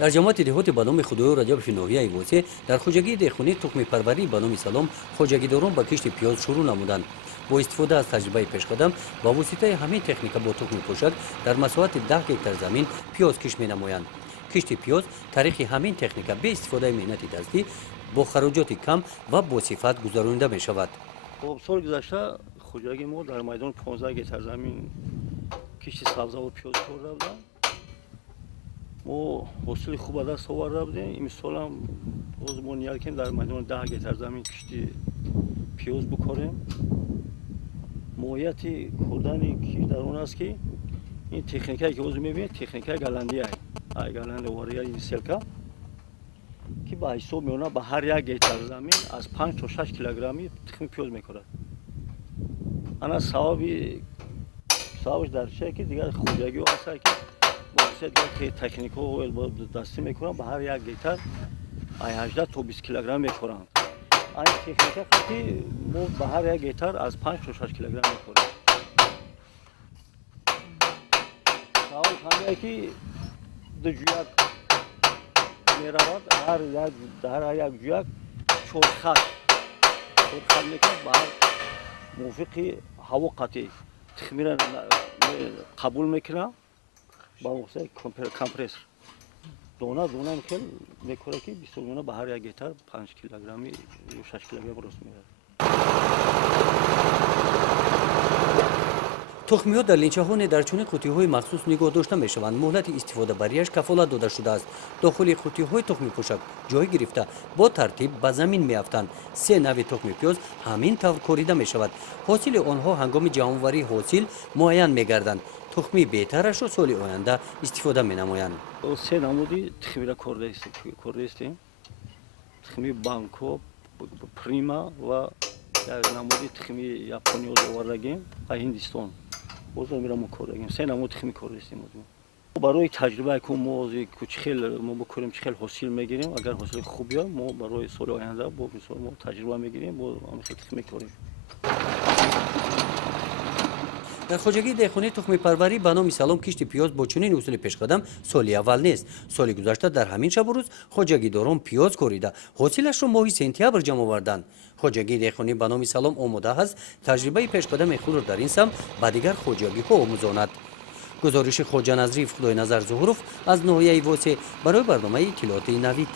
در جماعت دهات به نام خدای رجب ناحیه واسه در خوجگی دهخونی تخم پروری به نام سلام خوجگیداران با کشت پیاز شروع نمودند. با استفاده از تجربه پیشقدم با واسطه همین تکنیک با تخم پوشک در مساحت 10 هکتار زمین پیاز کش می‌نمایند. کشت پیاز تاریخ همین تکنیک به استفاده مهنت دستی با خراجات کم و با صفت گذرانده می شود. سال گذشته خوجگی ما در میدان 15 هکتار زمین کشت سبزه و پیاز کرده بودیم. ما حاصل خوب به دست آورده بودیم. این سال هم باز ما نیاز کردیم در میدان 10 هکتار زمین کشت پیاز بکاریم. ماهیت کردن کشت در اون است که این تکنیکی که باز می‌بینید تکنیک گلندی است. گلند واریا این سلکا که با حساب میونه به هر یک هکتار زمین از 5 تا 6 کیلوگرمی تخم پیاز میکرد. انا ثوابش در چه که دیگر خوجگی هست که واسه که تکنیکو و دستی میکنن به هر یک هکتار 18 تا 20 کیلوگرم میکنن. این تکنیک که ما به هر یک هکتار از 5 تا 6 کیلوگرم میکنیم. ثواب همه که دو جویک میرود هر یک جویک چرخ میکنه به هر موافق هوا قطعی تخمیر قبول میکنه با واسه کمپرسر دونه میکنه که 20 دونه به هر یک هکتار 5 کیلوگرمی یا 6 کیلوگرم درست میاد. تخمیات در لینچه‌های در چنین قوطی‌های مخصوص نگاه داشته می‌شوند. مهلت استفاده بریش کفالت داده شده است. داخل قوطی‌های تخم پوشک جای گرفته با ترتیب به زمین می‌افتند. 3 نوع تخم پیاز همین طور کوریده می‌شود. حاصل آنها هنگام جمع‌آوری حاصل معین می‌گردند. تخمی بهترش را سال آینده استفاده می‌نمایند. 3 نمودی تخمیر کرده است. تخمی بانکو پریما و در نمودی تخمی یابانی آوردگیم و هندوستان. باز میرم کردیم 3 نمود تخمی کرده استیم. برای تجربه که ما کوچخیل ما بکنیم چخیل حاصل میگیریم اگر حاصل خوب بیاد ما برای سال آینده با مثلا ما تجربه میگیریم با همین تخمی کنیم. در خوجگی دهخونی تخم پروری به نام سلام کشت پیاز با چنین اصول پیشقدم سالی اول نیست. سال گذشته در همین شب و روز خوجگیداران پیاز کوریده حاصلش را ماه سپتامبر جمع آوردند. خوجگی دهخونی به نام سلام آماده است تجربه پیشقدم خود را در این سم به دیگر خوجگی ها آموزاند. گزارش خواجه نظریف خدای نظر ظهورов از ناحیه واسه برای برنامه اطلاعات نوید.